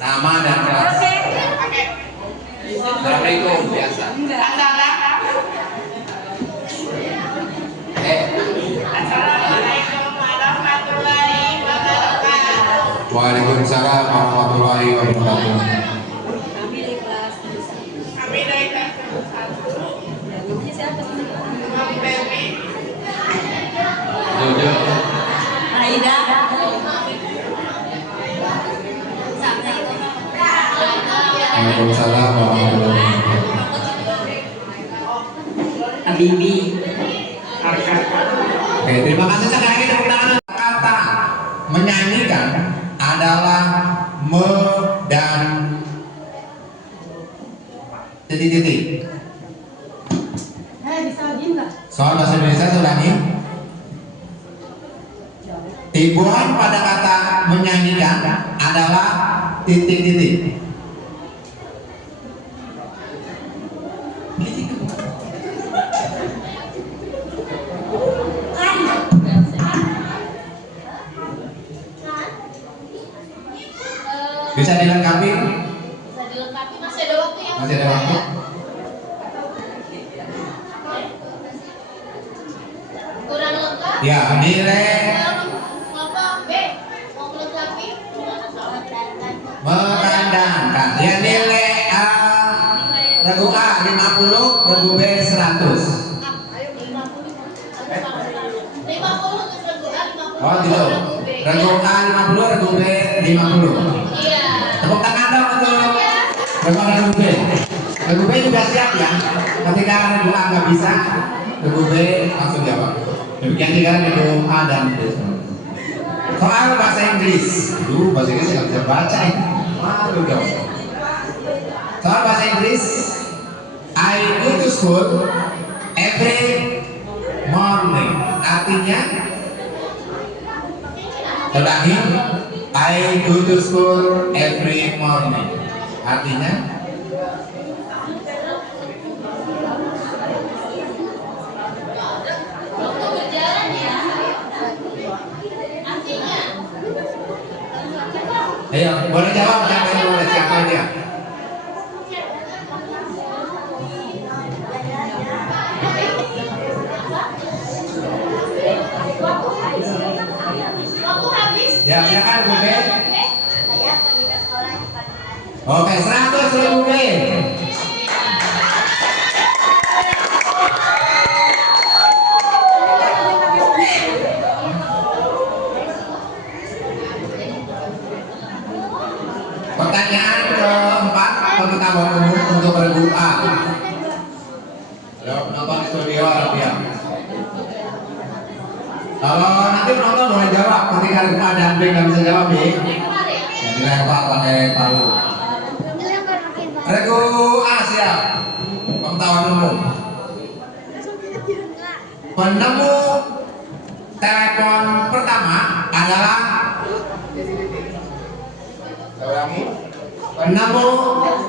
Nama dan kelas. Assalamualaikum biasa. Assalamualaikum warahmatullahi wabarakatuh. Waalaikumsalam warahmatullahi wabarakatuh. Kami dari kelas 1. Namanya siapa sih? Mami Baby. Jojo. Aida. Waalaikumsalam warahmatullahi wabarakatuh. Habibi. Oke, terima kasih sekali lagi tepuk tangan. Kata menyanyikan adalah me dan titik-titik. Soal bahasa Indonesia sudah nih. Tipuan pada kata menyanyikan adalah titik-titik. Bisa dilengkapi? Bisa dilengkapi, masih ada waktu ya? Masih ada waktu? Kurang lengkap? Ya, nilai Apa? B? Mau melengkapi? mengandangkan. Ya, nilai A, regu A 50, regu B 100. 50 terus regu A, 50 Oh gitu. Regu A 50, regu B 50. Iya. Tepuk tangan dong untuk regu B. Regu B juga siap ya. Ketika regu A nggak bisa, regu B langsung jawab. Demikian juga regu A dan B. Soal bahasa Inggris. Bahasa Inggris nggak bisa baca ya. Malu dong. Soal bahasa Inggris, I go to school every morning. Artinya, ulangi. I go to school every morning. Artinya, Waktu berjalan ya. Artinya. ayo boleh jawab yang boleh siapa aja. Waktu habis. Ya silakan Bu B. Saya pergi ke sekolah cepat. Oke, 100 ribu B. Pertanyaan keempat pengetahuan umum untuk regu A. Halo penonton di studio Arabia. Kalau nanti penonton boleh jawab ketika regu A dan B nggak bisa jawab ya. Ya dilempar pakai palu. Regu A siap. Pengetahuan umum. Penemu telepon pertama adalah penemu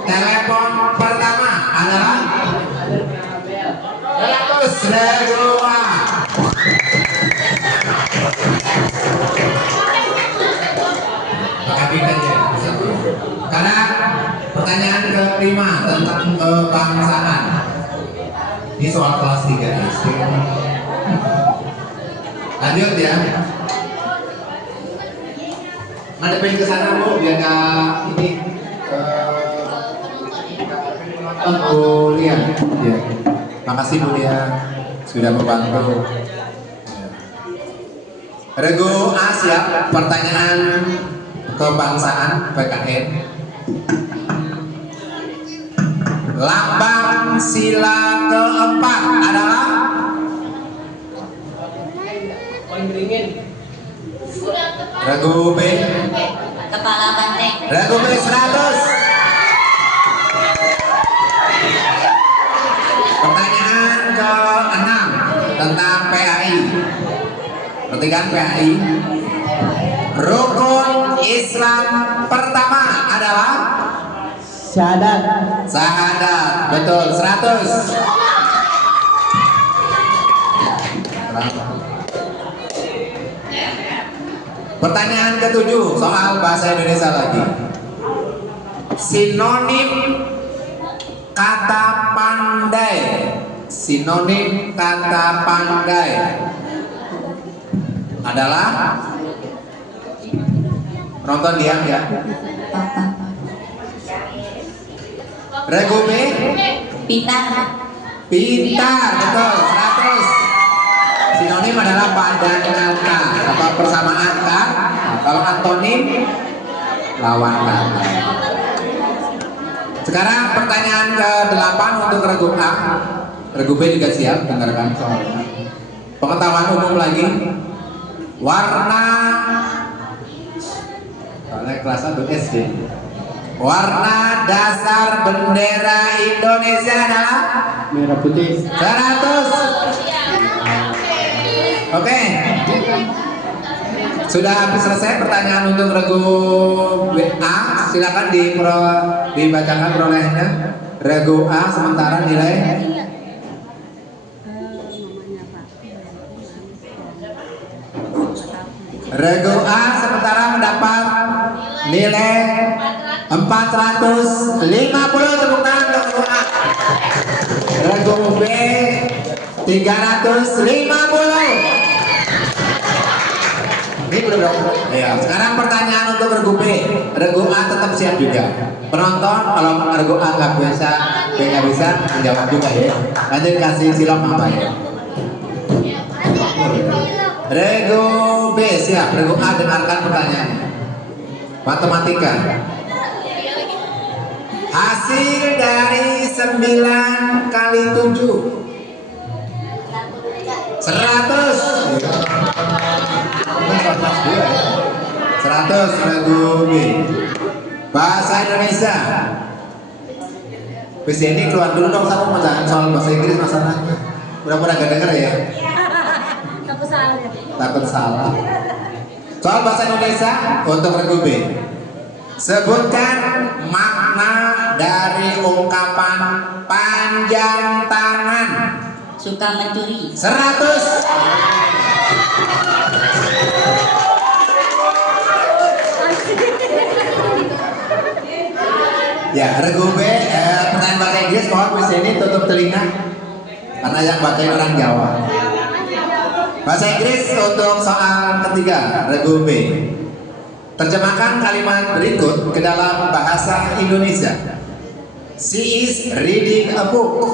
telepon pertama adalah 100 regu A. Pakai pin aja. Karena pertanyaan kelima tentang kebangsaan. Ini soal kelas 3 SD. Lanjut ya. Ngadepin ke sana Bu biar nggak ini Bu Lia. Ya. Makasih Bu Lia sudah membantu. Regu A siap. Pertanyaan kebangsaan PKN. Lambang sila keempat adalah regu B. Kepala banteng. Regu B 100. Pertanyaan ke-6 tentang PAI. Pertigaan PAI. Rukun Islam pertama adalah Syahadat. Syahadat. Betul, 100. Pertanyaan ke-7 soal bahasa Indonesia lagi. Sinonim kata pandai. Sinonim kata pandai adalah, penonton diam ya. Regu B, Pintar. pintar, betul, 100. Sinonim adalah padan kata atau persamaan kan. Kalau antonim lawan kata. Sekarang pertanyaan ke-8 untuk regu A. Regu B juga siap, dengarkan soalnya. Pengetahuan umum lagi. Warna, soalnya kelas 1 SD. Warna dasar bendera Indonesia adalah Merah putih. 100. Oke. Sudah habis selesai pertanyaan untuk regu A. Silakan dibacakan perolehannya. Regu A sementara nilai Regu A sementara mendapat nilai 450. Tepuk tangan untuk regu A. Regu B 350. Ini belum. Ya, sekarang pertanyaan untuk regu B. Regu A tetap siap juga. Penonton kalau regu A nggak bisa menjawab juga ya. Nanti kasih silom apa ya. Regu B siap. Regu A dengarkan pertanyaannya. Matematika. Hasil dari 9 kali 7 100. 100 regu B. Bahasa Indonesia. Bis ini keluar dulu dong sama pembacaan soal bahasa Inggris masalahnya. Udah gak denger ya? Takut salah. Soal bahasa Indonesia untuk regu B. Sebutkan makna dari ungkapan panjang tangan. Suka mencuri. 100. Ya, regu B, pertanyaan bahasa Inggris, mohon bis ini tutup telinga karena yang bacain orang Jawa. Bahasa Inggris untuk soal ketiga, regu B. Terjemahkan kalimat berikut ke dalam bahasa Indonesia. She is reading a book.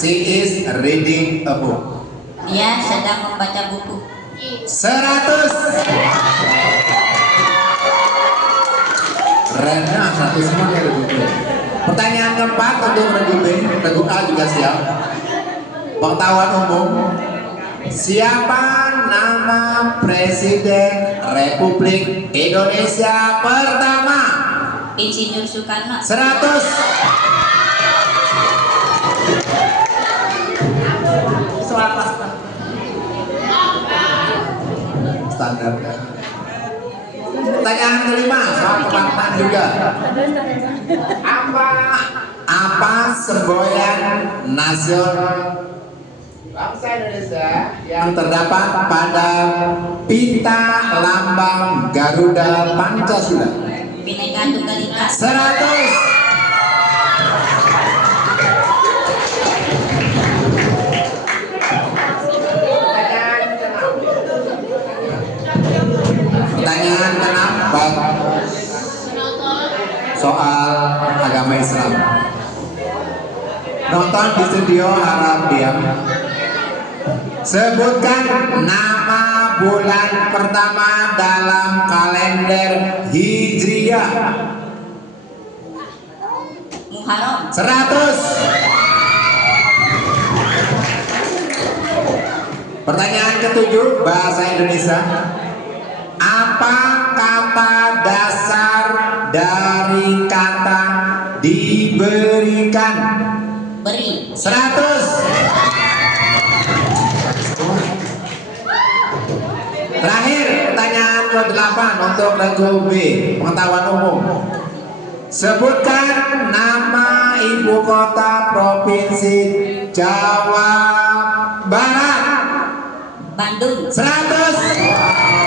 She is reading a book. Dia sedang membaca buku. 100. Keren, 100 semua ya regu B. Pertanyaan keempat untuk regu B. Regu A juga siap. Pengetahuan umum. Siapa nama Presiden Republik Indonesia pertama? Insinyur Soekarno. 100. Soal pasta. Standar. Pertanyaan kelima soal kebangsaan juga. Apa semboyan nasional bangsa Indonesia yang terdapat pada pita lambang Garuda Pancasila? Bhinneka Tunggal Ika. 100. Pertanyaan ke-6 soal agama Islam. Nonton di studio harap diam. Sebutkan nama bulan pertama dalam kalender Hijriah. Muharram. 100. Pertanyaan ke-7 bahasa Indonesia. Apa kata dasar dari kata diberikan? Beri. 100. Terakhir pertanyaan ke-8 untuk regu B, pengetahuan umum. Sebutkan nama ibu kota provinsi Jawa Barat. Bandung. 100.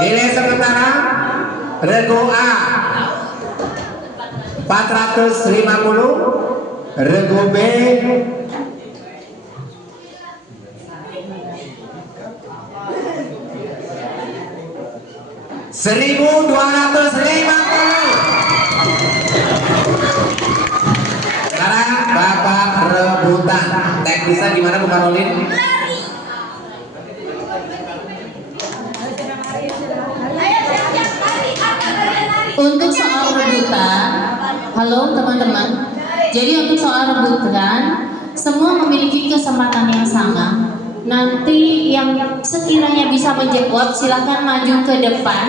Nilai sementara regu A 450, regu B 1.250. Sekarang babak rebutan. Teknisnya gimana Bu Karolin? Untuk soal rebutan, halo teman-teman. Jadi untuk soal rebutan, semua memiliki kesempatan yang sama. Nanti yang sekiranya bisa menjawab, silakan maju ke depan,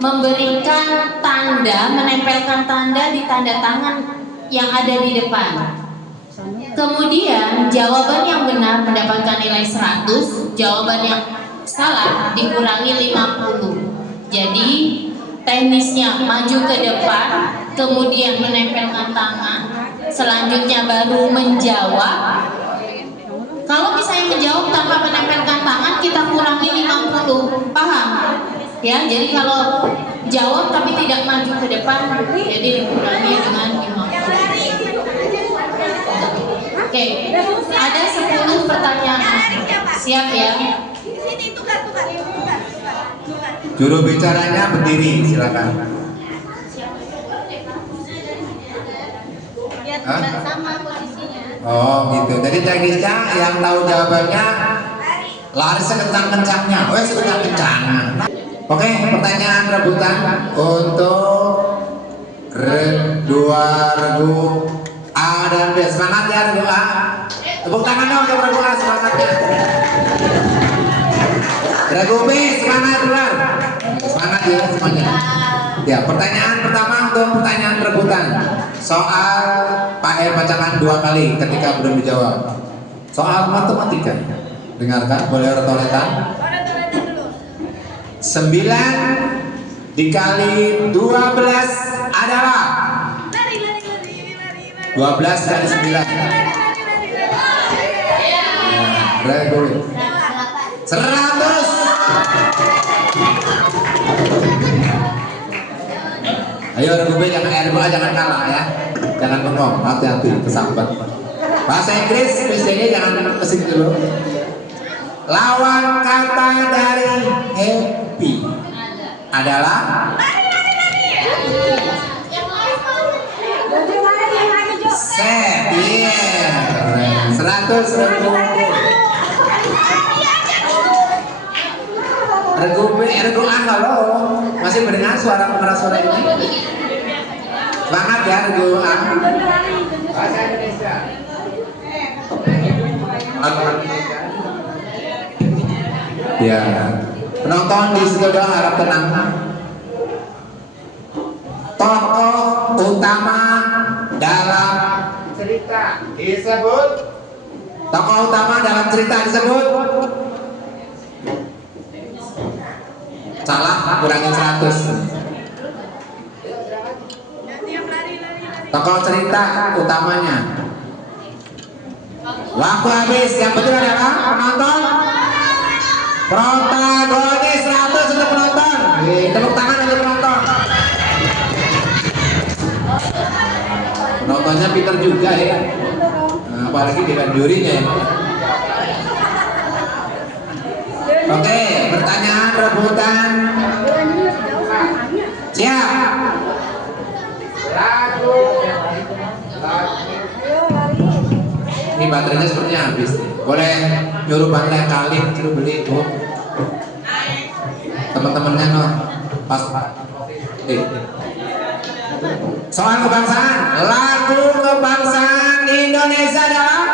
memberikan tanda, menempelkan tanda di tanda tangan yang ada di depan. Kemudian jawaban yang benar mendapatkan nilai 100, jawaban yang salah dikurangi 50. Jadi teknisnya maju ke depan, kemudian menempelkan tangan, selanjutnya baru menjawab. Kalau misalnya menjawab tanpa menempelkan tangan, kita kurangi 50, paham? Ya, jadi kalau jawab tapi tidak maju ke depan, jadi dikurangi dengan 50. Oke, ada 10 pertanyaan. Siap ya? Juru bicaranya berdiri, silakan. Hah? Sama posisinya. Oh gitu. Jadi teknisnya yang tahu jawabannya lari sekencang-kencangnya. Oh sekencang-kencangnya. Oke, pertanyaan rebutan untuk dua regu A dan B. Semangat ya regu A. Tepuk tangan dong untuk regu A, semangatnya. Regu B, semangat luar. Semangat ya semuanya. Ya, pertanyaan pertama untuk pertanyaan rebutan. Soal Pak R bacakan 2 kali ketika belum dijawab. Soal matematika. Dengarkan, boleh rotoletan. 9 dikali 12 adalah 12 kali 9. Regu 100. Ayo regu B jangan kalah ya. Jangan bengong, hati-hati, kesambet. Bahasa Inggris biasanya jangan pesing dulu. Lawan kata dari happy adalah sad. Iya. 100 regu. Regu B, regu A, halo. Masih mendengar suara ini? Semangat ya regu A. Bahasa Indonesia. Ya, penonton di studio harap tenang. Tokoh utama dalam cerita disebut. Tokoh utama dalam cerita disebut. Salah, kurangin 100. Tokoh cerita utamanya. Waktu habis, yang betul adalah penonton. Protagonis 100 untuk penonton. Tepuk tangan untuk penonton. Penontonnya pinter juga ya. Nah, apalagi dengan jurinya ya. Oke, pertanyaan rebutan. Siap. Ini baterainya sepertinya habis. Boleh nyuruh Bang kali suruh beli Bu. Teman-temannya no. Pas. Soal kebangsaan. Lagu kebangsaan Indonesia adalah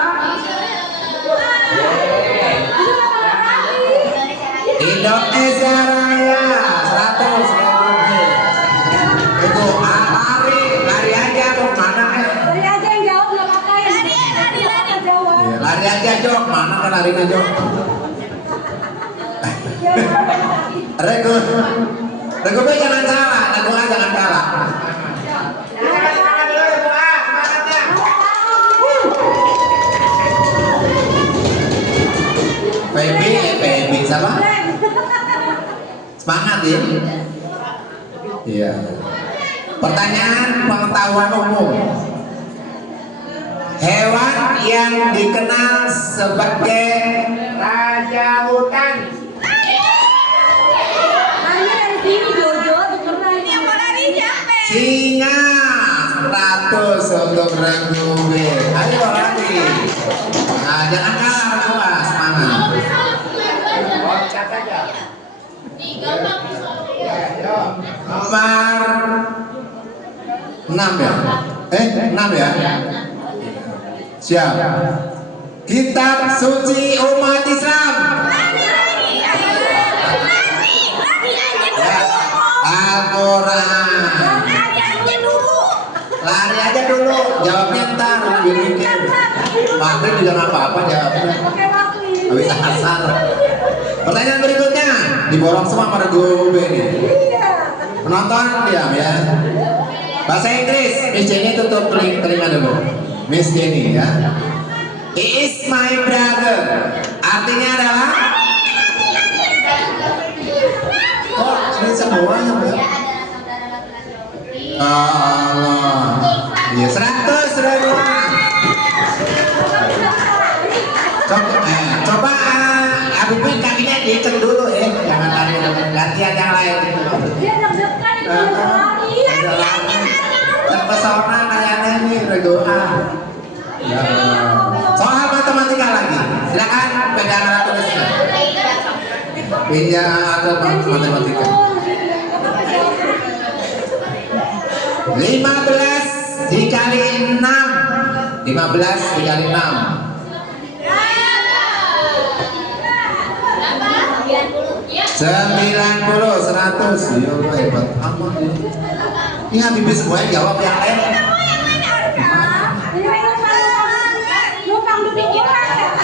Indonesia Raya. 100 itu lari aja mau mana lari aja Jok, mana kan larinya Jok. Regu B jangan salah, regu A jangan kalah. Baby, siapa? Semangat ya. Iya. Pertanyaan pengetahuan umum. Hewan yang dikenal sebagai raja hutan. Singa. 100 untuk Regu B. Ayo lagi. Nah, jangan kalah Regu A, semangat. Nomor 6 ya? 6 ya? Siap. Kitab suci umat Islam. Ya. Al-Quran. Lari aja dulu, jawabnya ntar, mikir. Maghrib juga nggak apa-apa jawabnya. Habis asal. Pertanyaan berikutnya diborong semua sama Regu B nih. Penonton diam ya. Bahasa Inggris, Miss Jenny tutup telinga dulu. Miss Jenny ya. He is my brother. Artinya adalah. Oh, ini semuanya ya. Allah. Iya 100 Regu. Coba Habibin kakinya diikat dulu ya, jangan lari gantian yang lain. Dia deg-degan itu lari. Terpesona kayaknya nih Regu A. Ya. Soal matematika lagi, silakan pegang alat tulisnya. Pinjam alat matematika. 15 dikali 6. 15 dikali 6. 90, 100. Ya hebat amat ya. Ini Habibie semuanya jawab yang lain.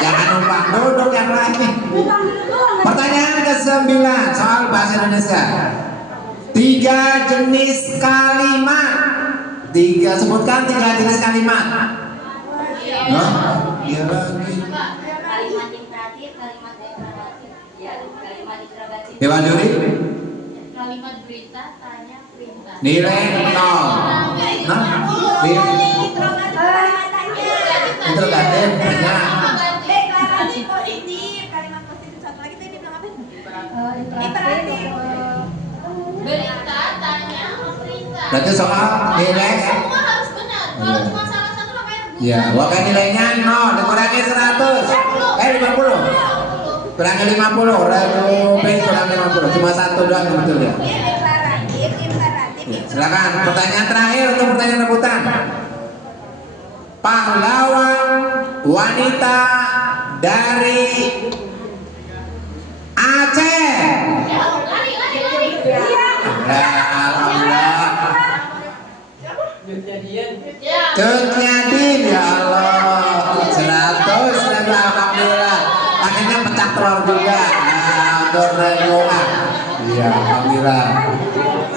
Jangan numpang duduk yang lain. Pertanyaan ke-9 soal bahasa Indonesia. 3 jenis kalimat. Sebutkan 3 jenis kalimat. Iya lagi. Kalimat imperatif, kalimat deklaratif, ya, kalimat interrogatif. Dewan juri? Kalimat berita, tanya, perintah. Nilai 0. Interrogatif tanya. Deklarasi positif, kalimat positif satu lagi tadi bilang apa? Imperatif. Berita, tanya, perintah. Berarti soal nilai. Semua harus benar. Kalau cuma salah satu makanya Ya, wakil nilainya 0 dikurangi 100. 50. Kurangi 50. Regu B kurang 50. Cuma 1 doang yang betul ya. deklaratif, imperatif. Ya, silakan. Pertanyaan terakhir untuk pertanyaan rebutan. Pahlawan wanita dari Aceh. Lari. Ya, alhamdulillah. Cut Nyadin ya Allah. 100 dan alhamdulillah. Akhirnya pecah telur juga. Untuk Regu A. Iya, alhamdulillah.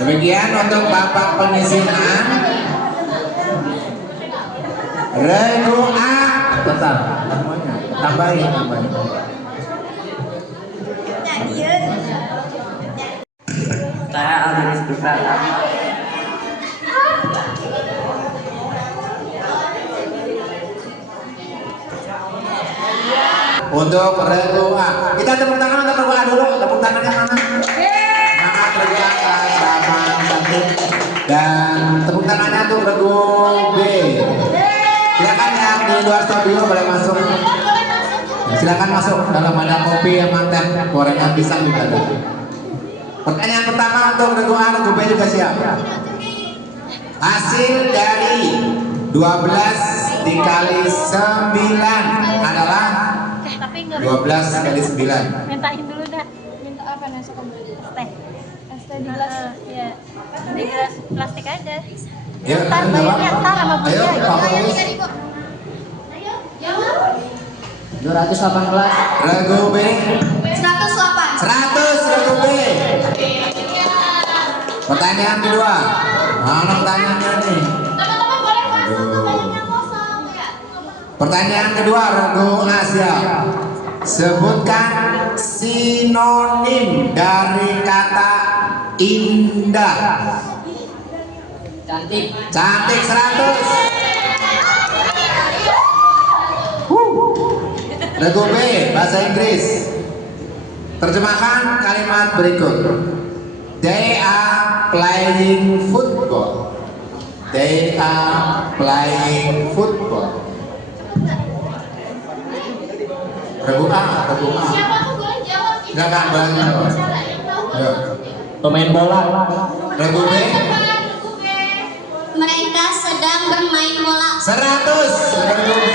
Demikian untuk babak penyisihan. Regu A. Tetap semuanya. Tambahin. Saya Aldinis Berprata. Untuk Regu A. Kita tepuk tangan untuk Regu A dulu. Tepuk tangannya mana? Semangat Regu A sama satu. Dan tepuk tangannya untuk Regu B. Silakan yang di luar studio boleh masuk. Silakan masuk. Dalam ada kopi yang mantap, gorengan pisang juga ada. Pertanyaan pertama untuk Regu A, Regu B juga siap. Hasil dari 12 dikali 9 adalah 12 kali 9. Mintain dulu dah. Minta apa nih suka beli? Teh. Teh di gelas. Iya. Di gelas plastik aja. Ya, Ntar bayarnya ntar sama Bu. ayo, Pak Paulus. Ayo, jawab. 218. Regu B. 108. 100 Regu B. Pertanyaan kedua. Mana pertanyaannya nih? Teman-teman boleh masuk tuh banyak yang kosong ya. Pertanyaan kedua Regu A siap. Sebutkan sinonim dari kata indah. Cantik. Cantik 100. Regu B, bahasa Inggris. Terjemahkan kalimat berikut. They are playing football. They are playing football. Regu A, regu A. Enggak boleh jawab. Ayo. Pemain bola. Regu B. Mereka sedang bermain bola. 100. Regu B.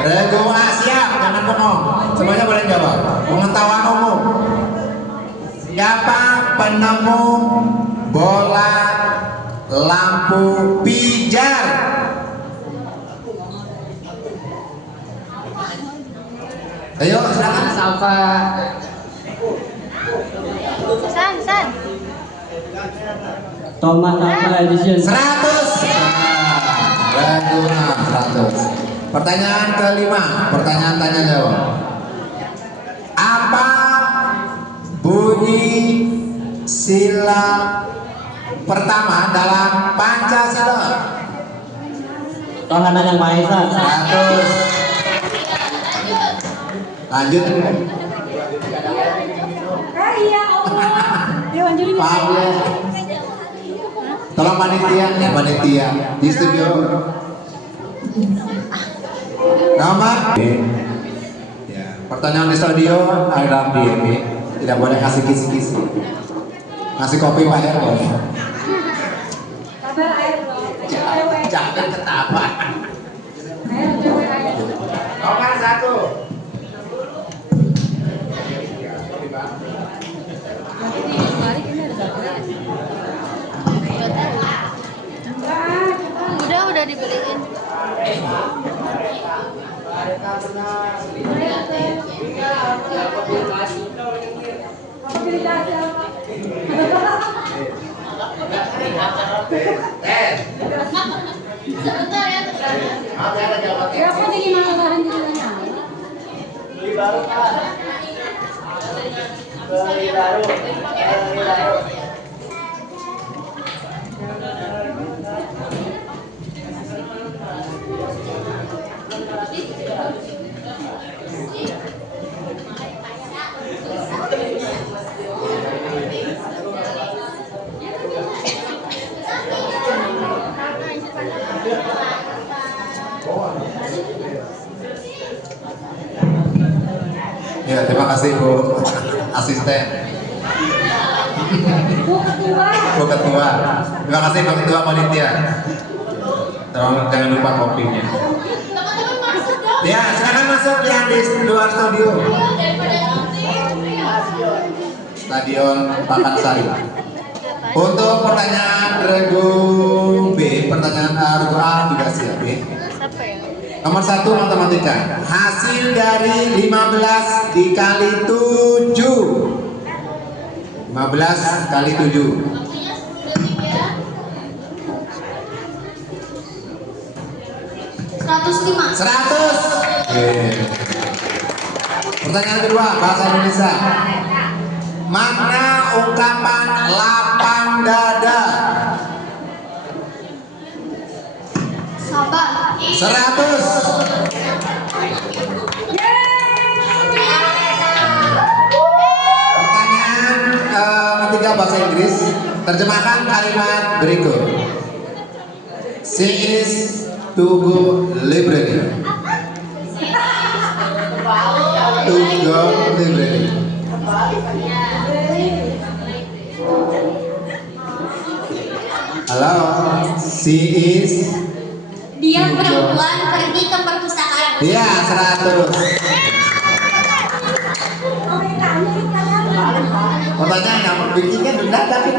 Regu A siap, jangan bengong. Semuanya boleh jawab. Pengetahuan umum. Siapa penemu bola lampu pijar? Ayo silakan. Safa. San. Thomas Alva Edison. 100. Regu A 100. Pertanyaan kelima, pertanyaan tanya jawab. Apa bunyi sila pertama dalam Pancasila? Tuhan Yang Maha Esa. 100. Lanjut. Pablo. Tolong panitia di studio. Nomor ya, pertanyaan di studio adalah ini tidak boleh kasih kisi-kisi. Kasih kopi Pak Herbo. Jangan ketawa. Nomor 1. Udah dibeliin. Ya, terima kasih Bu Asisten. Bu Ketua. Terima kasih Bu Ketua Panitia. Tolong jangan lupa kopinya. Ya, silakan masuk yang di luar studio. Stadion Pakansari. Untuk pertanyaan regu B, pertanyaan regu A juga siap ya. Siapa ya? Nomor 1 matematika. Hasil dari 15 dikali 7. 15 kali 7. 105. 100. Pertanyaan kedua, bahasa Indonesia. Makna ungkapan lapang dada. Sabar. 100. Pertanyaan ketiga bahasa Inggris. Terjemahkan kalimat berikut. She is to go library. To go library. Halo, she is. Dia perempuan pergi ke perpustakaan. Iya, 100. Pertanyaan yang bikinnya denda tapi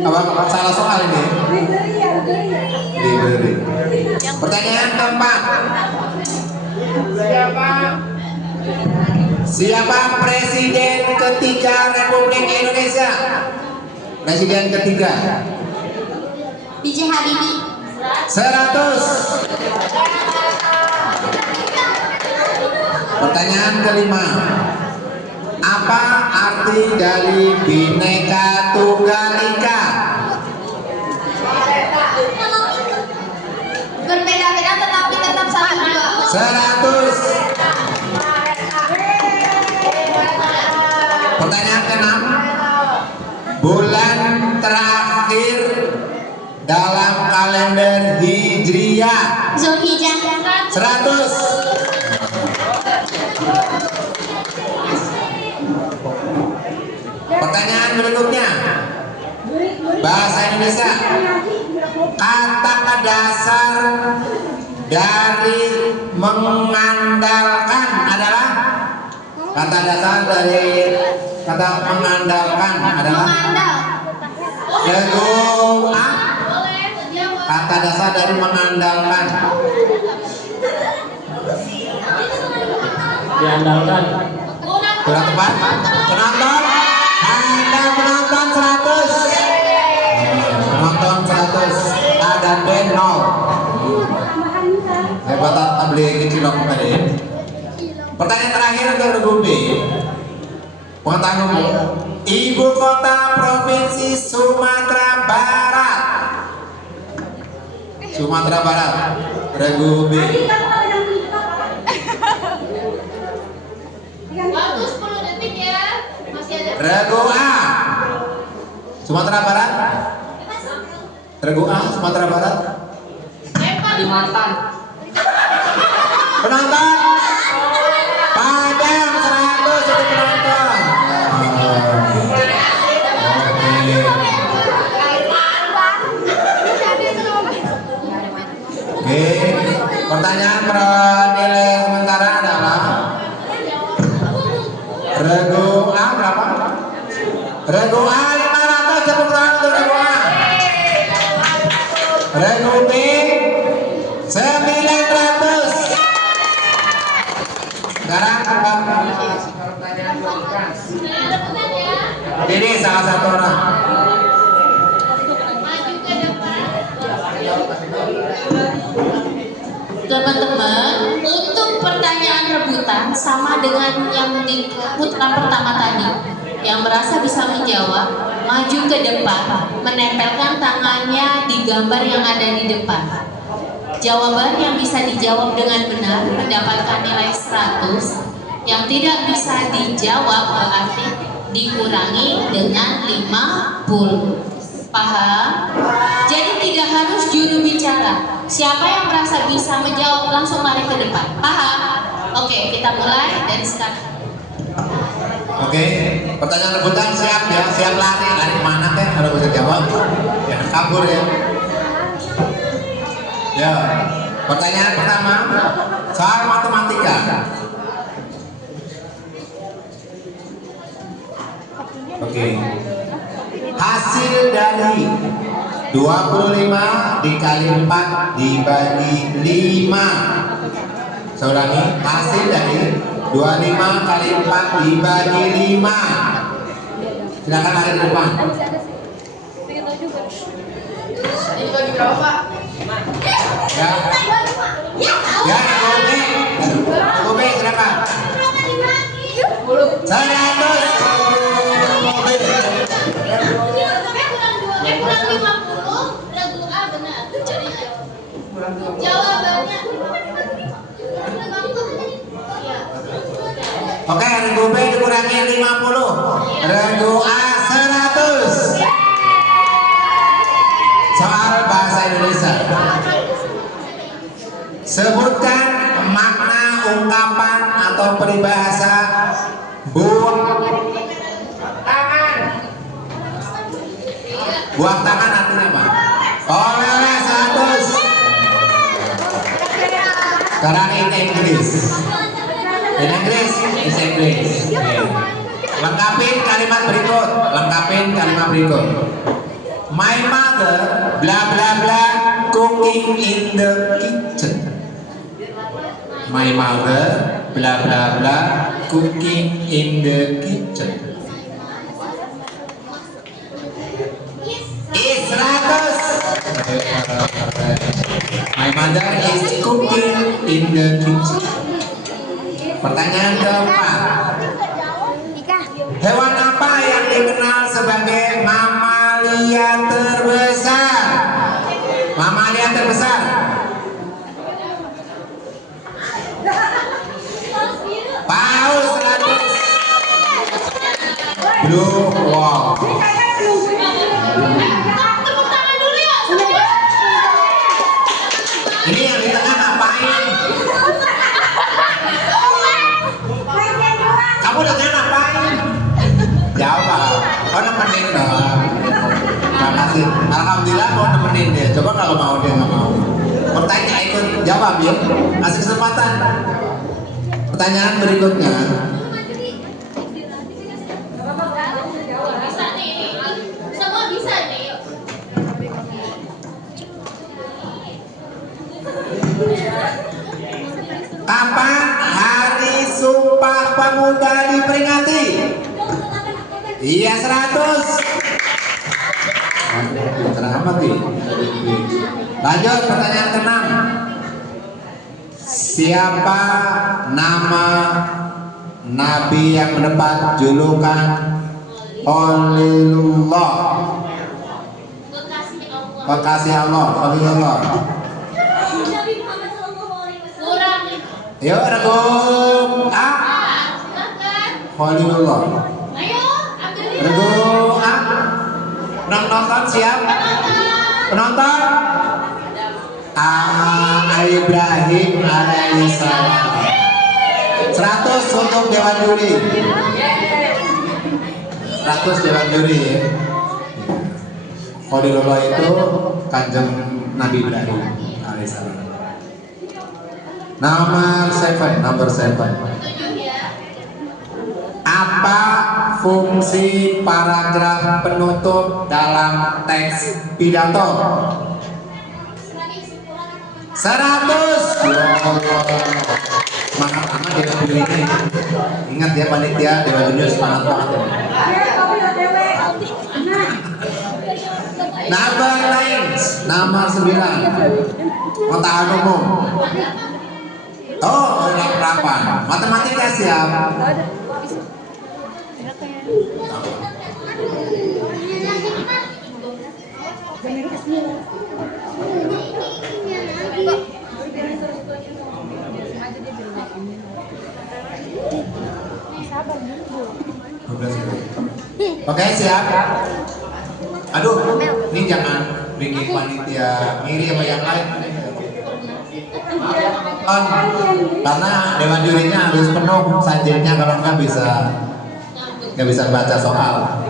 apa salah soal ini? Library. Pertanyaan keempat. Siapa presiden ketiga Republik Indonesia? Presiden ketiga. B.J. Habibie. 100. Pertanyaan kelima. Apa arti dari Bhinneka Tunggal Ika? Berbeda-beda tetapi tetap satu dua. 100. Pertanyaan keenam. Bulan terakhir dalam kalender Hijriah. Zulhijjah. 100. Pertanyaan berikutnya. Bahasa Indonesia. Kata dasar dari mengandalkan adalah, kata dasar dari kata mengandalkan adalah Mengandal. Regu A. Kata dasar dari mengandalkan. Diandalkan. Kurang tepat. Penonton. Anda penonton 100. Penonton 100. A dan B 0. Hebat tak beli kecil aku tadi. Pertanyaan terakhir untuk Regu B. Pengetahuan umum. Ibu kota provinsi Sumatera Barat. Sumatera Barat. Regu B. Waktu 10 detik ya. Masih ada. Regu A. Sumatera Barat. Regu A. Sumatera Barat. Kalimantan. Penonton. Padang 100 untuk penonton. Oke. Pertanyaan nilai sementara adalah Regu A berapa? Regu A 500, tepuk tangan untuk Regu A. Regu B 900. Sekarang ini salah satu orang. Teman-teman, untuk pertanyaan rebutan sama dengan yang di putaran pertama tadi. Yang merasa bisa menjawab, maju ke depan, menempelkan tangannya di gambar yang ada di depan. Jawaban yang bisa dijawab dengan benar mendapatkan nilai 100. Yang tidak bisa dijawab berarti dikurangi dengan 50. Paham? Jadi tidak harus juru bicara. Siapa yang merasa bisa menjawab langsung lari ke depan. Paham? Oke, kita mulai dari sekarang. Oke, pertanyaan rebutan siap ya, siap lari. Lari kemana teh? Harus bisa jawab. Ya, kabur ya. Ya, pertanyaan pertama soal matematika. Oke. Hasil dari 25 dikali 4 dibagi 5. Saya ulangi, hasil dari 25 kali 4 dibagi 5. Silakan lari ke depan. Ini bagi berapa, Pak? Ya. Ya, Gobe, silakan. 100. Kurang 50, Regu A benar. Jadi jawabannya. Oke, Regu B dikurangi 50. Regu A 100. Soal bahasa Indonesia. Sebutkan makna ungkapan atau peribahasa buang tangan. Buang tangan artinya apa? Oleh 100. Sekarang in English. In English is English. Lengkapin kalimat berikut. Lengkapin kalimat berikut. My mother bla bla bla cooking in the kitchen. My mother bla bla bla cooking in the kitchen. Is 100. My mother is cooking in the kitchen. Pertanyaan keempat. Hewan apa yang dikenal sebagai mamalia terbesar? Mamalia terbesar. Paus 100. Blue wall. Tepuk tangan dulu ya. Ini yang di tengah ngapain? Kamu dengan ngapain? Jawab. Oh nemenin dong. Makasih. Alhamdulillah mau nemenin dia. Coba kalau mau dia nggak mau. Pertanyaan ikut jawab ya. Kasih kesempatan. Pertanyaan berikutnya. Bisa nih. Semua bisa nih. Kapan Hari Sumpah Pemuda diperingati? Iya 100. Terang amat nih. Lanjut pertanyaan ke-6. Siapa nama Nabi yang mendapat julukan Khalilullah? Kekasih Allah, Khalilullah. Kurang. Yuk regum A. Khalilullah. Ayo, ambil Regum A. Penonton siap? Penonton? Ibrahim alaihissalam. 100 untuk Dewan Juri. 100 Dewan Juri ya. Khalilullah itu kanjeng Nabi Ibrahim alaihissalam. Number 7. Apa fungsi paragraf penutup dalam teks pidato? 100. Semangat amat Dewan Juri ini. Ingat ya panitia Dewan Juri semangat banget ya. Nomor 9. Pengetahuan umum. Oh, 8. Matematika siap. Oke, siap. Aduh, ini jangan bikin panitia ngiri sama yang lain. Karena Dewan Jurinya harus penuh sajiannya, kalau nggak bisa baca soal.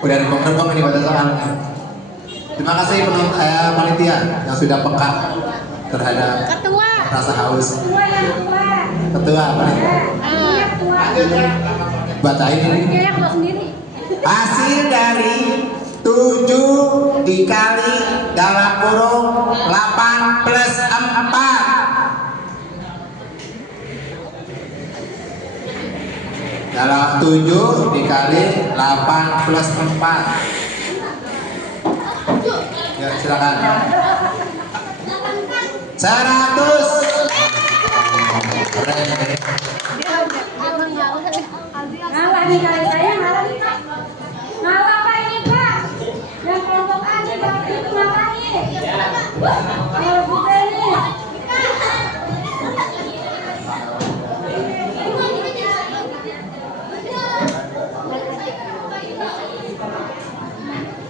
Udah rempong-rempong ini baca soalnya. Terima kasih panitia yang sudah peka terhadap rasa haus. Ketua panitia. Bacain ini. Hasil dari 7 dikali dalam kurung 8 plus 4. Dalam 7 dikali 8 plus 4. Ya silakan. 100. Ngalah nih kali saya, ngalah nih Pak. Ngalah apa ini Pak? Yang kelompok A nih, jangan itu ngalahin. Kalau bukan nih.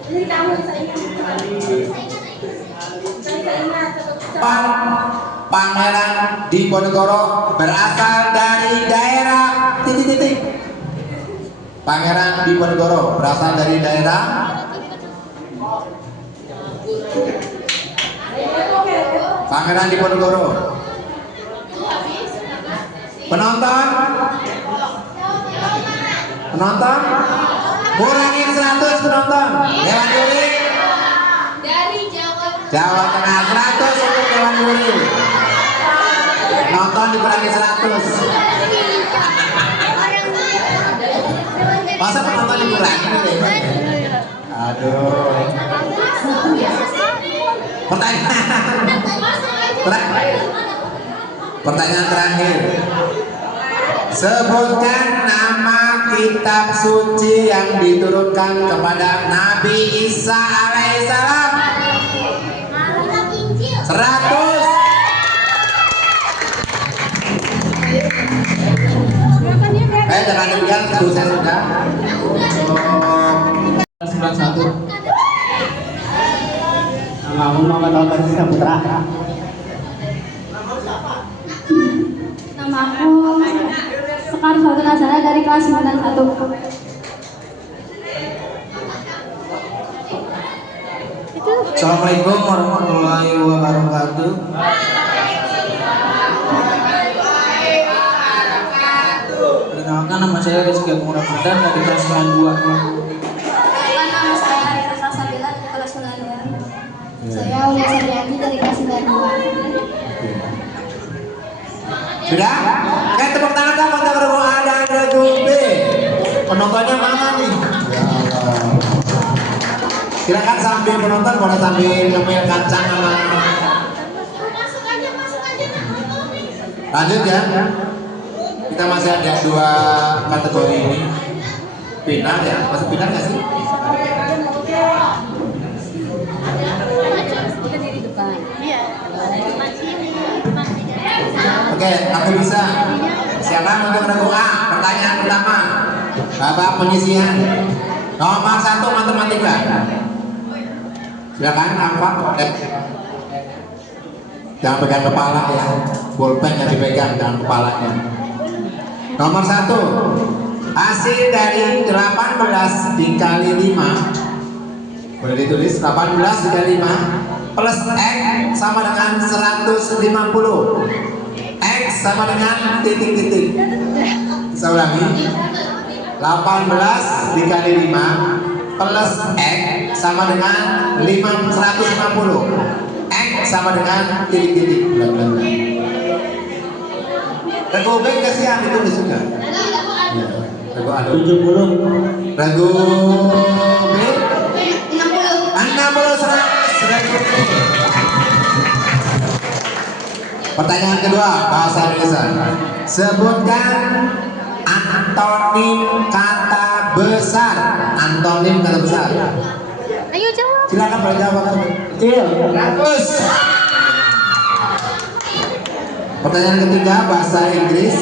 Ini kamu saya Pangeran Diponegoro berasal dari daerah titik-titik. Pangeran Diponegoro berasal dari daerah Pangeran Diponegoro. Penonton? Penonton? Kurangin 100 penonton. Dewan Juri dari Jawa Tengah 100 untuk Dewan Juri. Nonton dikurangi 100. Masa penonton dikurangi? Aduh. Pertanyaan terakhir. Sebutkan nama kitab suci yang diturunkan kepada Nabi Isa alaihissalam. 100. Dengan demikian saya sudah. 91. Nama Muhammad Al-Fatih Putra. Nama aku Sekar Suatu Nazara dari kelas 91. Assalamualaikum warahmatullahi wabarakatuh. Perkenalkan, nama saya Rizky Agung Ramadhan dari kelas 92. Nama saya Rasa Sabila dari kelas 92. Saya Ulia Sarjani dari kelas 92. Sudah? Oke, tepuk tangan dong untuk regu A dan regu B. Penontonnya mana nih? Ya Allah. Silakan sambil penonton boleh sambil ngemil kacang sama. Masuk aja. Lanjut ya. Kita masih ada 2 kategori ini. Final ya, masuk final nggak sih? Oke, aku bisa. Siapa untuk regu A? Pertanyaan pertama. Babak penyisihan. Nomor 1 matematika. Silakan nampak. Jangan pegang kepala ya. Pulpen yang dipegang dengan kepalanya. Nomor 1. Hasil dari 18 dikali 5. Boleh ditulis 18 dikali 5 plus X sama dengan 150. X sama dengan titik-titik. Saya ulangi. 18 dikali 5 plus X sama dengan 150. X sama dengan titik-titik. Regu B kasihan itu juga. Regu A 70. Regu B 60 100. Pertanyaan kedua, bahasa Indonesia. Sebutkan antonim kata besar. Antonim kata besar. Ayo jawab. Silakan boleh jawab. Kecil. Bagus. Pertanyaan ketiga, bahasa Inggris.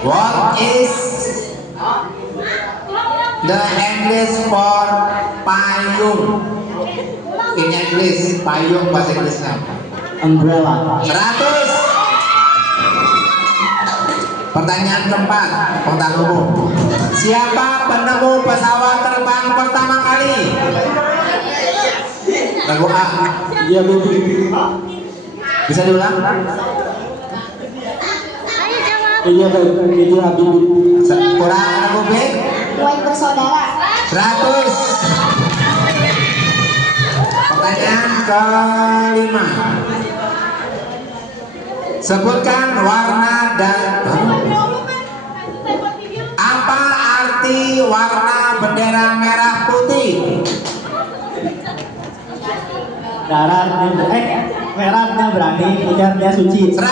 What is the English for payung? In English, payung bahasa Inggrisnya apa? Umbrella. 100. Pertanyaan keempat, pengetahuan umum. Siapa penemu pesawat terbang pertama kali? Regu A. Iya, Bu. Bisa diulang? Ayo jawab. Iya, Bu. Itu Habibie. Kurang regu B? White bersaudara. 100. Pertanyaan kelima. Sebutkan warna dan apa arti warna bendera merah putih? Merahnya berani, putihnya suci. 100.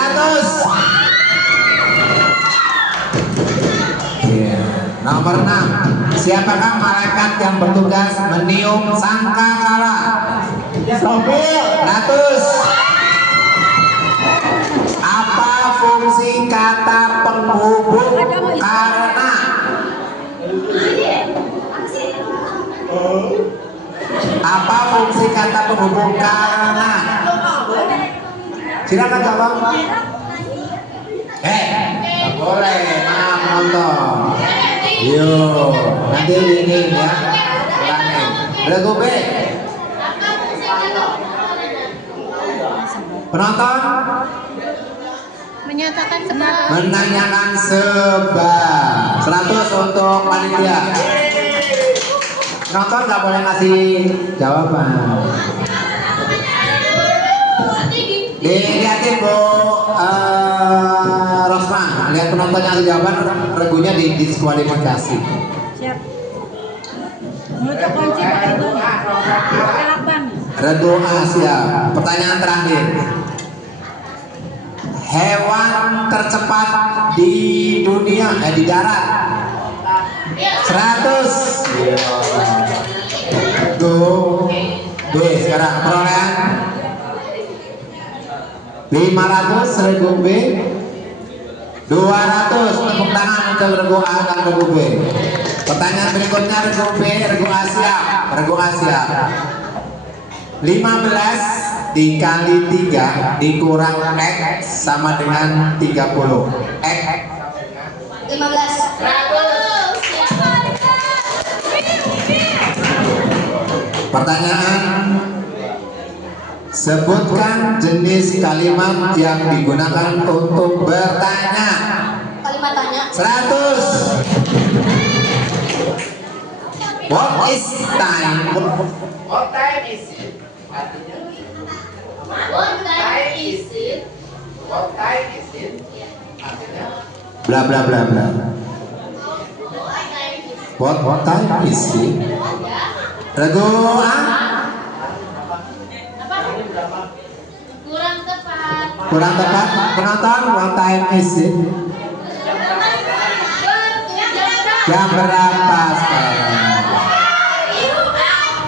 Nomor 6. Siapakah malaikat yang bertugas meniup sangkakala? Sobil. 100. Apa fungsi kata penghubung karena? Apa fungsi kata penghubung karena? Silakan jawab. Nggak boleh, maaf nonton. Yo, nanti ini ya. Ulangi. Regu B. Penonton Menyatakan sebab. menanyakan sebab. 100 untuk panitia. Penonton nggak boleh ngasih jawaban. Dilihatin Bu Rosma, lihat penontonnya ngasih jawaban, regunya diskualifikasi. Siap. Menutup kunci Pak Ibu. Kelakban. Regu Asia. Pertanyaan terakhir. Hewan tercepat di dunia, di darat. 100. Tuh. B sekarang perolehan 500 regu B, 200. Tepuk tangan untuk regu A dan regu B. Pertanyaan berikutnya regu B, regu Asia. Regu Asia 15 dikali 3 dikurang X sama dengan 30. X 15. Pertanyaan, sebutkan jenis kalimat yang digunakan untuk bertanya. Kalimat tanya. 100. What is time? What time is it? What time is it? What time is it? Artinya Bla bla bla bla. What time is it? Regu A? Kurang tepat. Kurang tepat. Penonton, what time is it? Jam berapa sekarang?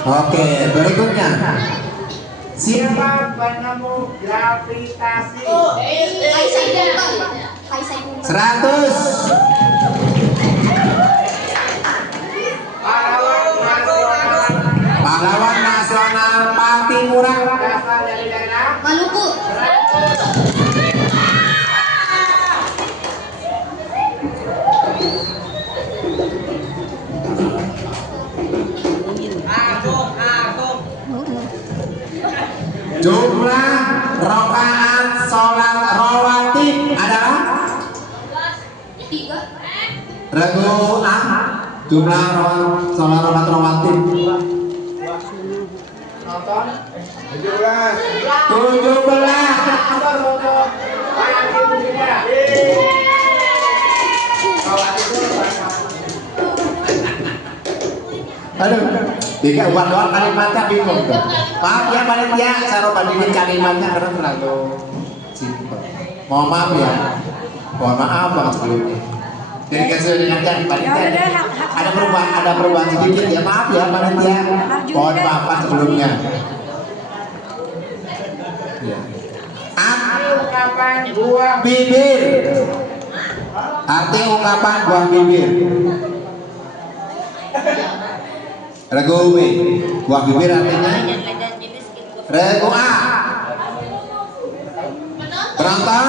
Oke, berikutnya. siapa penemu gravitasi? Kaisar Newton. Kaisar Newton. 100. Pahlawan nasional Patimura. Berasal dari daerah Maluku. Jumlah rakaat sholat rawatib adalah 3. regu A. Jumlah sholat rawatib nonton 17. 17. Nomor untuk wajib juga. Sholat itu Aduh, tiga uang doang kalimatnya bingung tuh. Maaf ya panitia, saya bandingin kalimatnya karena terlalu simpel. Mohon maaf ya. Mohon maaf banget sebelumnya. Jadi sesuai dengan panitia ada perubahan sedikit ya, maaf ya panitia. Mohon maaf sebelumnya. Ya. arti ungkapan buah Bibir. Arti ungkapan buah bibir. Regu B. Buah bibir artinya regu A. Penonton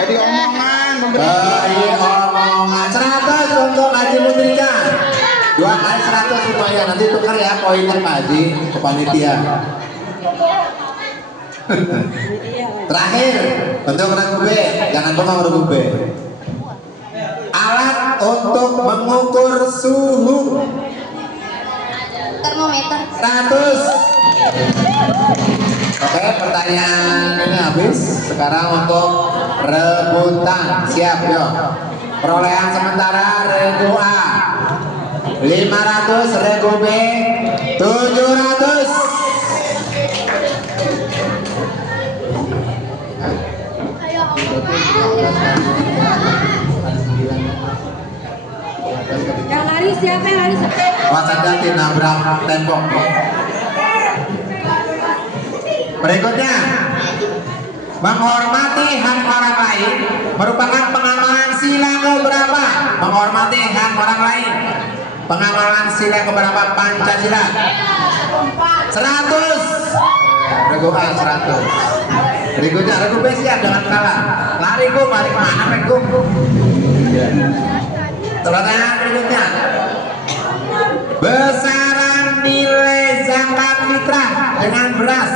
jadi omongan dari omongan 100 untuk Haji Mutrika. 2 kali 100 lumayan, nanti tukar ya poinnya Pak Haji ke panitia. Terakhir untuk regu B, jangan bengong regu B. Alat untuk mengukur suhu. Termometer. 100. Oke, pertanyaan ini habis. Sekarang untuk rebutan. Siap, yuk. Perolehan sementara regu A 500, regu B 700. Yang lari siapa yang lari? Wasada nabrak tembok. Berikutnya, menghormati hak orang lain merupakan pengamalan sila keberapa? Menghormati hak orang lain, pengamalan sila keberapa Pancasila? 100. Regu A 100. Berikutnya regu B, siap, jangan kalah. Lari gum, lari mana regu? Pertanyaan berikutnya, besaran nilai zakat fitrah dengan beras.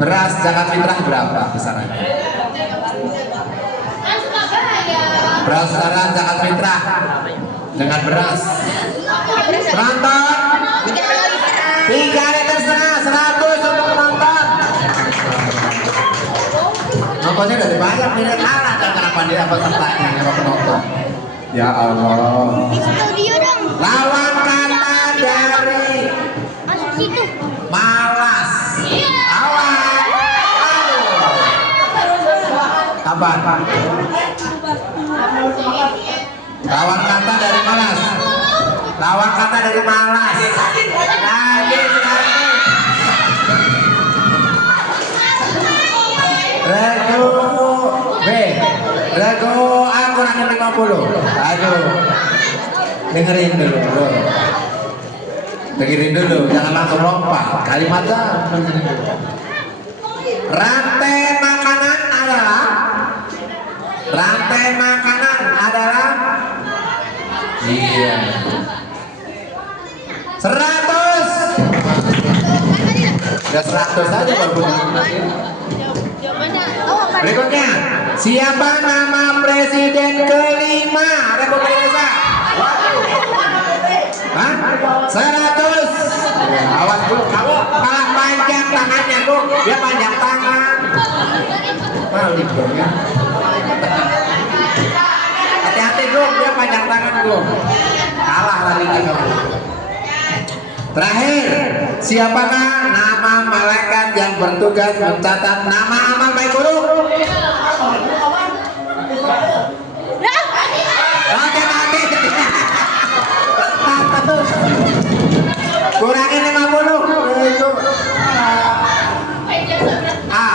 Beras zakat fitrah berapa besarannya? Besaran zakat fitrah dengan beras. Penonton 3,5 liter 100 untuk penonton. Nontonnya dari banyak ini kalah dan kenapa dia pesertanya sama penonton. Ya Allah. Studio dong. Lawan kata dari Masuk situ. Apa? Lawan kata dari malas. Lawan kata dari malas. Lagi Regu B. Regu A kurangin 50. Aduh. Dengerin dulu, bro. Dengerin dulu, jangan langsung lompat. Kalimatnya dengerin dulu. Rantai makanan adalah 100. Ya 100 aja baru. Berikutnya, siapa nama presiden kelima Republik Indonesia? Hah? 100. Awas dulu, kamu kalah panjang tangannya tuh, dia panjang tangan. Balik dong ya. Hati-hati dong, dia panjang tangan dong. Kalah larinya kamu. Terakhir, siapakah nama malaikat yang bertugas mencatat nama amal baik buruk? Oke, mati. Kurangin 50. A.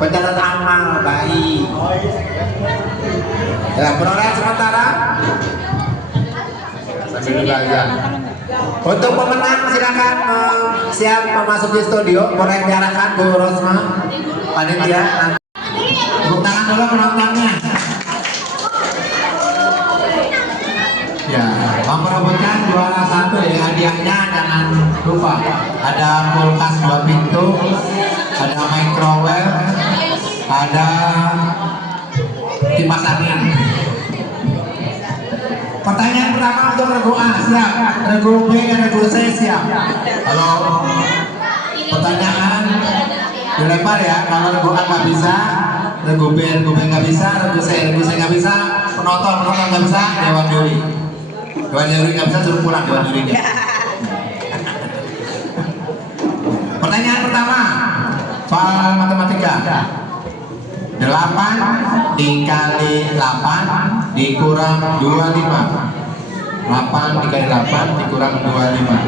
Pencatat amal baik. Ya, perolehan sementara. Sambil belajar. Untuk pemenang silakan siap memasuki studio. Boleh diarahkan Bu Rosma, panitia. Tepuk tangan dulu penontonnya. Ya, memperebutkan juara 1 ya, hadiahnya jangan lupa. Ada kulkas 2 pintu, ada microwave, ada kipas angin. Pertanyaan pertama untuk regu A siap, regu B dan regu C siap. Kalau pertanyaan dilempar ya, kalau regu A nggak bisa, regu B nggak bisa, regu C nggak bisa, penonton nggak bisa, Dewan Juri nggak bisa, suruh pulang Dewan Jurinya. Pertanyaan pertama, soal matematika. 8 dikali 8 dikurang 25. 8 dikali 8 dikurang 25.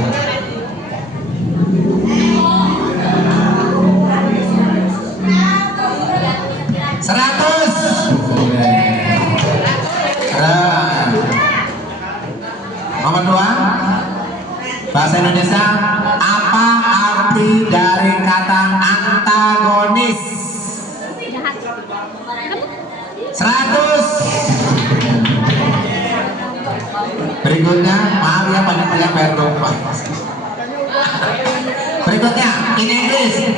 100. Nomor 2, bahasa Indonesia, apa arti dari kata antagonis? 100. Berikutnya, maaf ya panitia bayar lupa. Berikutnya, in English,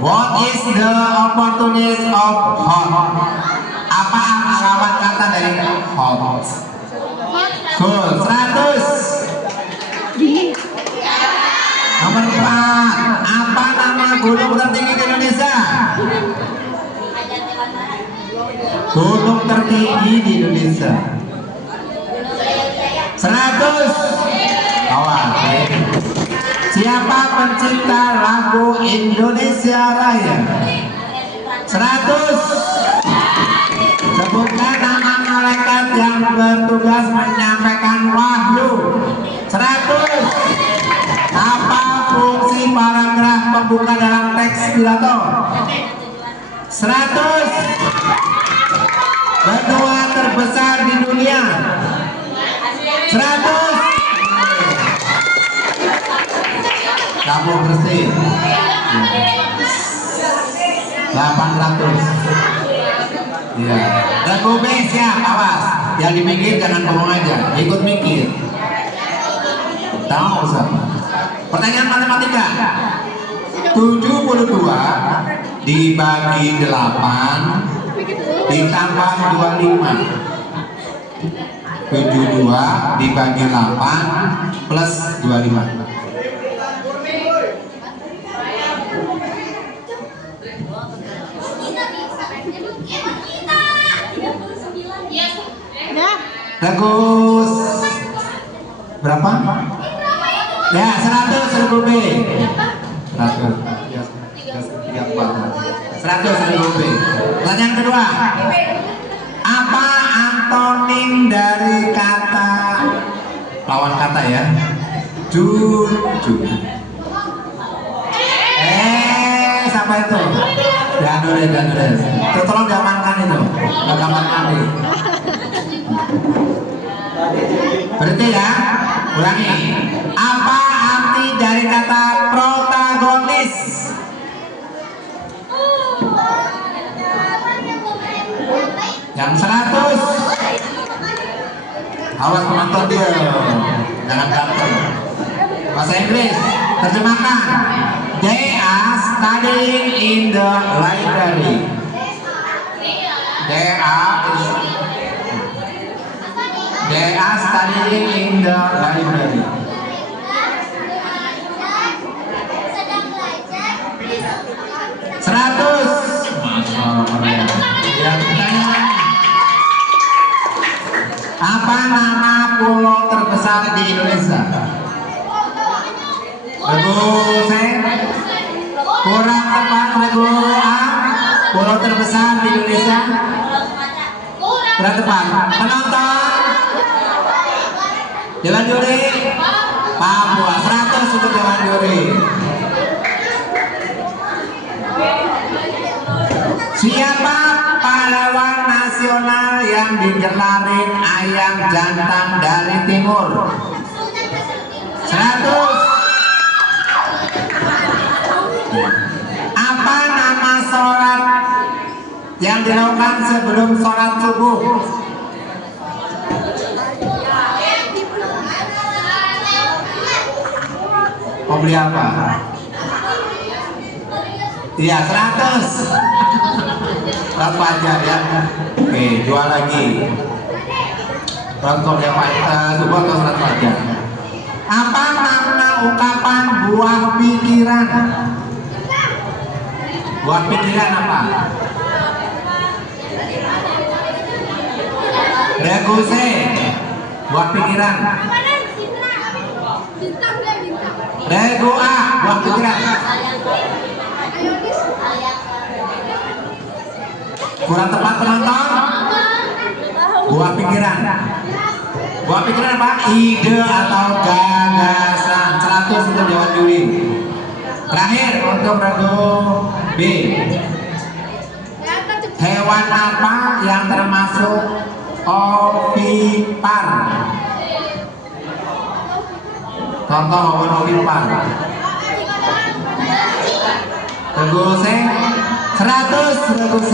what is the opportunity of hot? Apa lawan kata dari hot? Cool. 100. Nomor 4, apa nama gunung tertinggi di Indonesia? Gunung tertinggi di Indonesia. 100. Awas. Siapa pencipta lagu Indonesia Raya? 100. Sebutkan nama malaikat yang bertugas menyampaikan wahyu. 100. Apa fungsi paragraf pembuka dalam teks pidato? 100. Benua terbesar di dunia. 100. Kamu bersih. 800. Ya. Regu B siap, awas. Yang dipikir jangan ngomong aja, ikut mikir. Tahu Ustaz? Pertanyaan matematika. 72 dibagi 8 ditambah 25. 72 dibagi 8 plus 25. Bagus. Berapa? Ya, 100 regu B. 100. 100 regu B. Pertanyaan kedua. Apa antonim dari kata lawan kata ya? Jujur. Siapa itu? Danures. Tolong diamankan itu. Kamar mandi. Berarti ya, ulangi. Apa arti dari kata protagonis? Yang 100. Awas penonton dia, jangan takut. Bahasa Inggris, terjemahkan. They are studying in the library. They are studying in the library. Seratus. Apa nama pulau terbesar di Indonesia? Regu C. Kurang tepat. Regu A. Pulau terbesar di Indonesia. Kurang tepat. Penonton. Dewan juri. Papua. 100 untuk dewan juri. Siapa pahlawan nasional yang digelarin ayam jantan dari timur? 100. Apa nama sholat yang dilakukan sebelum sholat subuh? Mau beli apa? Iya, 100. Berapa aja ya? Oke, jual lagi. Contoh yang coba ke 100 aja. Apa makna ungkapan buah pikiran? Buah pikiran apa? Regu C. Buah pikiran. Regu A. Buah pikiran. Kurang tepat penonton. Buah pikiran. Buah pikiran apa? Ide atau gagasan. 100 untuk dewan juri. Terakhir untuk regu B. Hewan apa yang termasuk ovipar? Contoh hewan ovipar. Regu C. 100 regu C.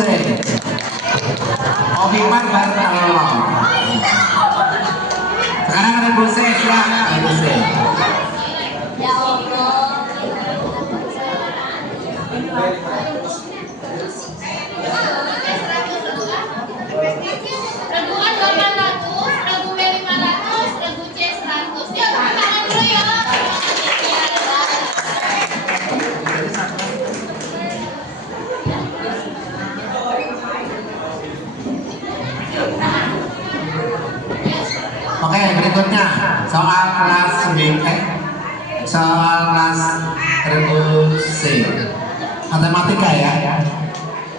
Ovipar baru terlalu. Sekarang regu C, siap regu C. Regu A 800, regu B 500, regu C 100. Ya, tangan dulu ya. Oke, berikutnya soal kelas B, soal kelas regu C, matematika ya.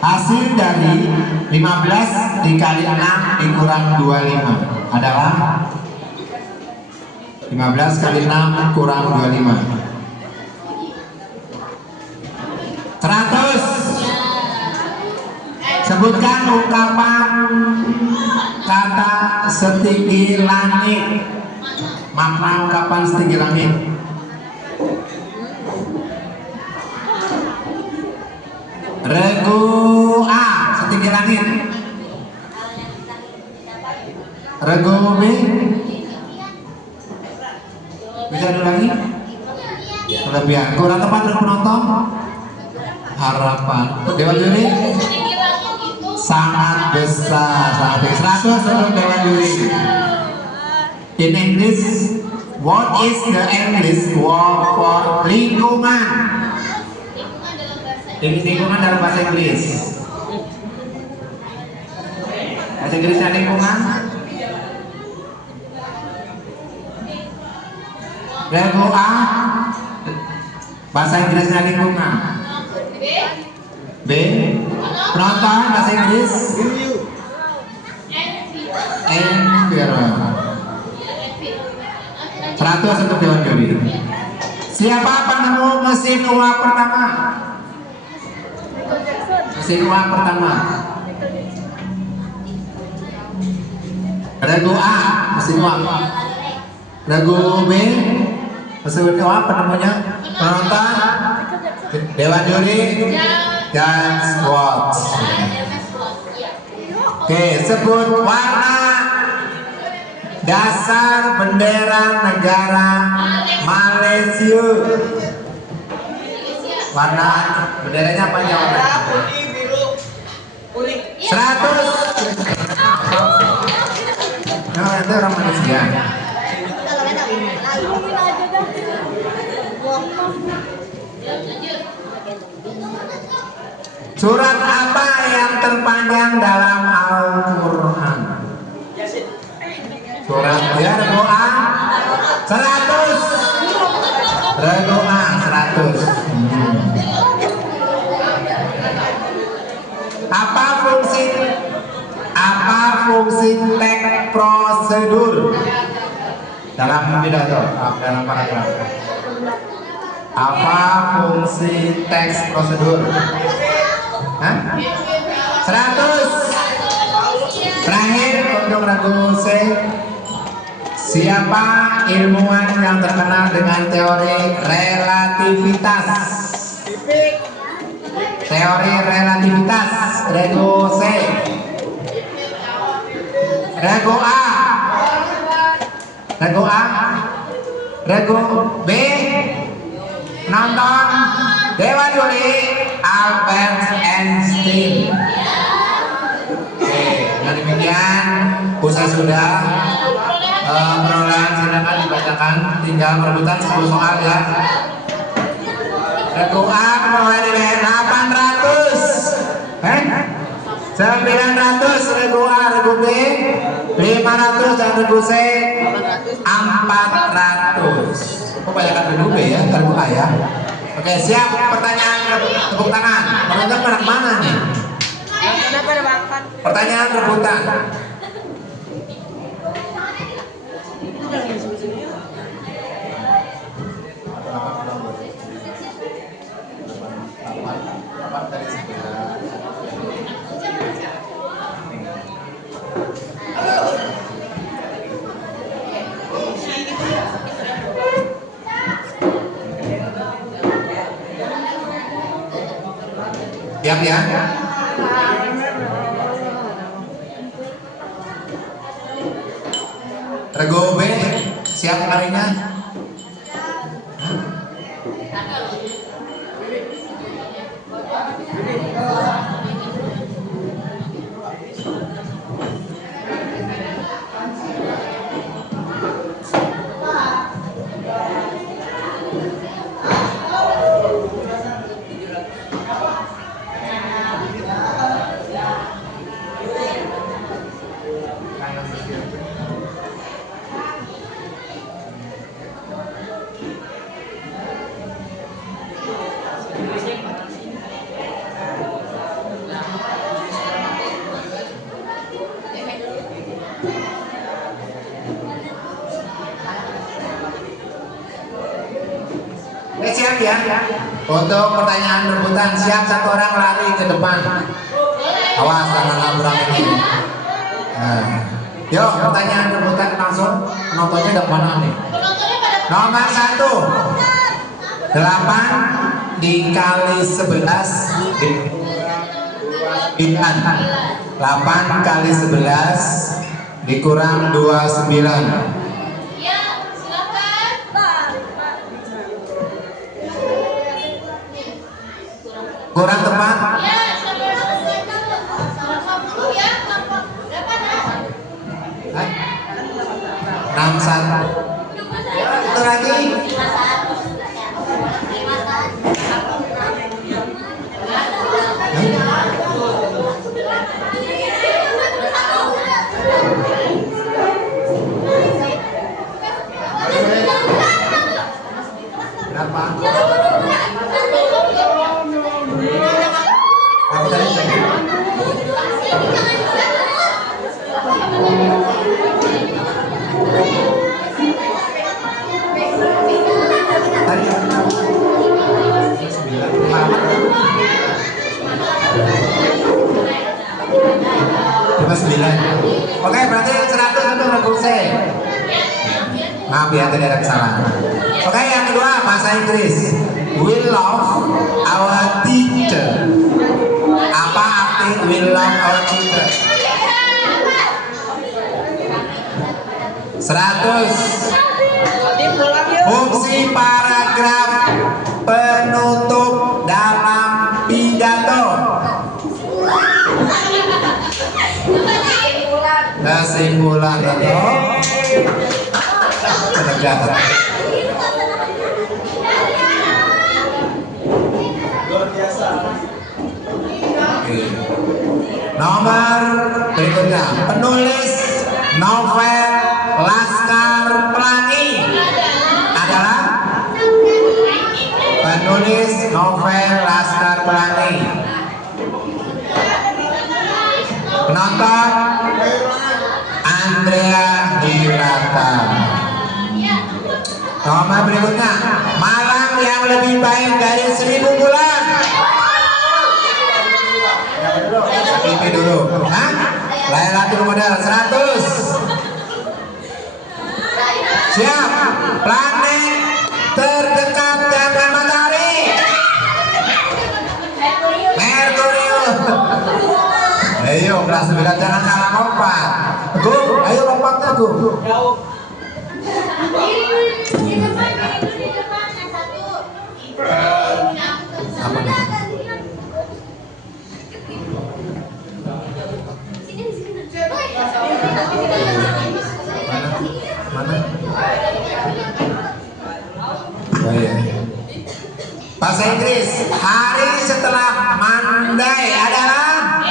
Hasil dari 15 dikali 6 dikurang 25 adalah 15 kali 6 kurang 25. 100. Sebutkan ungkapan kata setinggi langit. Makna ungkapan setinggi langit. Regu A, setinggi langit. Regu B, bisa diulangi? Kelebihan. Kurang tepat untuk penonton. Harapan. Dewan juri sangat besar. 100 untuk dewan juri. In English, what is the English word for lingkungan? Lingkungan dalam bahasa Inggris. Bahasa Inggrisnya lingkungan. Regu A, bahasa Inggrisnya lingkungan. B. Penonton bahasa Inggris. Environment. 100 untuk Dewan Juri. Siapa penemu mesin uap pertama? Mesin uap pertama. Regu A, mesin uap. Regu B, mesin uap penemunya. Penonton, Dewan Juri, James Watts. Oke, sebut warna dasar bendera negara Malaysia. Warna benderanya apa ya? Putih, biru, kuning. 100. Nah, itu orang Malaysia. Surat apa yang terpanjang dalam Al-Quran? Surat ya, regu A 100. Regu A 100. Apa fungsi teks prosedur dalam pidato, dalam paragraf? Apa fungsi teks prosedur? Hah? 100. Terakhir untuk regu C. Siapa ilmuwan yang terkenal dengan teori relativitas? Teori relativitas. Regu C. Regu A. Regu A. Regu B. Nonton Dewan Juri Albert Einstein. Oke, dengan demikian usai sudah perolehan silakan dibacakan, tinggal perebutan 10 soal ya. Regu A memperoleh nilai 800. 900 regu A, regu B 500 dan regu C 400. Kok banyakkan regu B ya, regu A ya. Oke, siap. Pertanyaan tepuk tangan. Penonton pada mana nih? Pertanyaan rebutan. Siap ya? Regu B siap harinya? Siap ya? Untuk pertanyaan rebutan, siap satu orang lari ke depan. Awas jangan nabrak ini. Nah, yuk pertanyaan rebutan langsung. Penontonnya udah mana nih? Nomor 1. 8 dikali 11 9. 8 kali 11 dikurang 29. Kurang tepat? Ya, 60 ya. Berapa nak? 61. Itu lagi. Berapa? Berapa tadi? Oke, berarti 100 untuk regu C. Maaf ya, tadi ada kesalahan. Oke, yang kedua bahasa Inggris. We love our teacher. Apa arti we love our teacher? 100. Fungsi paragraf penutup dalam pidato. Kesimpulan atau penegasan. Oke. Nomor berikutnya, penulis novel Laskar Pelangi adalah penulis novel Laskar Pelangi. Penonton Andrea Hirata. Nomor berikutnya, malam yang lebih baik dari 1000 bulan. Ini dulu. Hah? Laylatul Qadar 100. Siap. Planet terdekat dengan matahari. Merkurius. Ayo kelas 9 jangan kalah lompat. Gung, ayo lompatnya Gung. Apa nih? Mana? Oh iya. Bahasa Inggris, hari setelah Monday adalah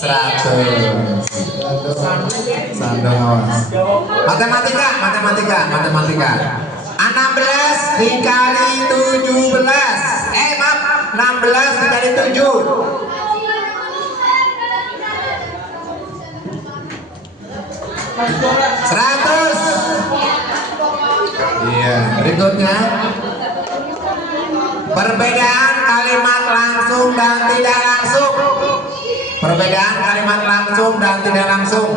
100. Sandung awas. Matematika. 16 dikali 17. Maaf, 16 dikali 7. 100. Iya, berikutnya. Perbedaan kalimat langsung dan tidak langsung. Perbedaan kalimat langsung dan tidak langsung.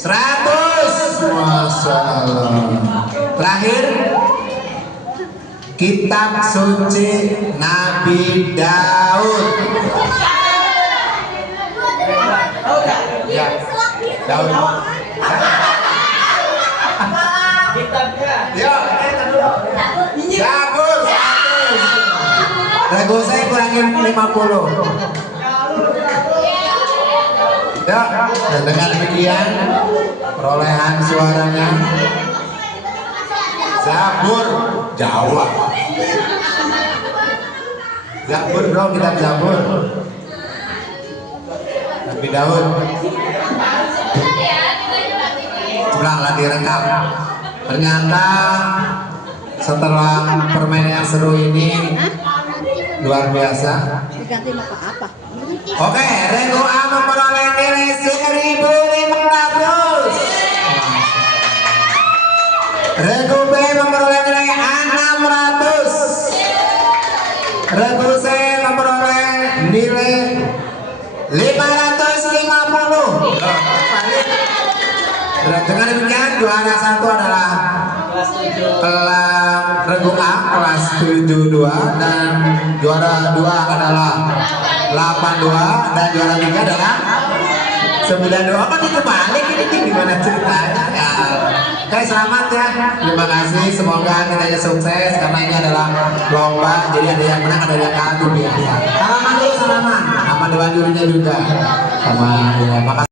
100. Masya Allah. Terakhir, kitab suci Nabi Daud. Ya, Daud. Kitabnya. Yo, Zabur 100. Rego saya kurangin 50. Ya, dan dengan demikian perolehan suaranya Zabur Jawa. Zabur bro, kitab Zabur. Nabi Daud. Ulanglah direkam. Ternyata setelah permainan yang seru ini luar biasa. Oke, Rego A memperoleh nilai 1500. Rego B memperoleh nilai 600. Rego C memperoleh nilai 550. Dengan demikian juara 1 adalah kelas Regu A kelas 72 dan juara 2 adalah 82 dan juara 3 adalah 92. Apa dibalik ini gimana ceritanya ya? Oke, selamat ya. Terima kasih, semoga kita sukses karena ini adalah lomba, jadi ada yang menang ada yang kalah biasa. Salaman dulu, salaman sama dewan jurinya juga sama ya, makasih.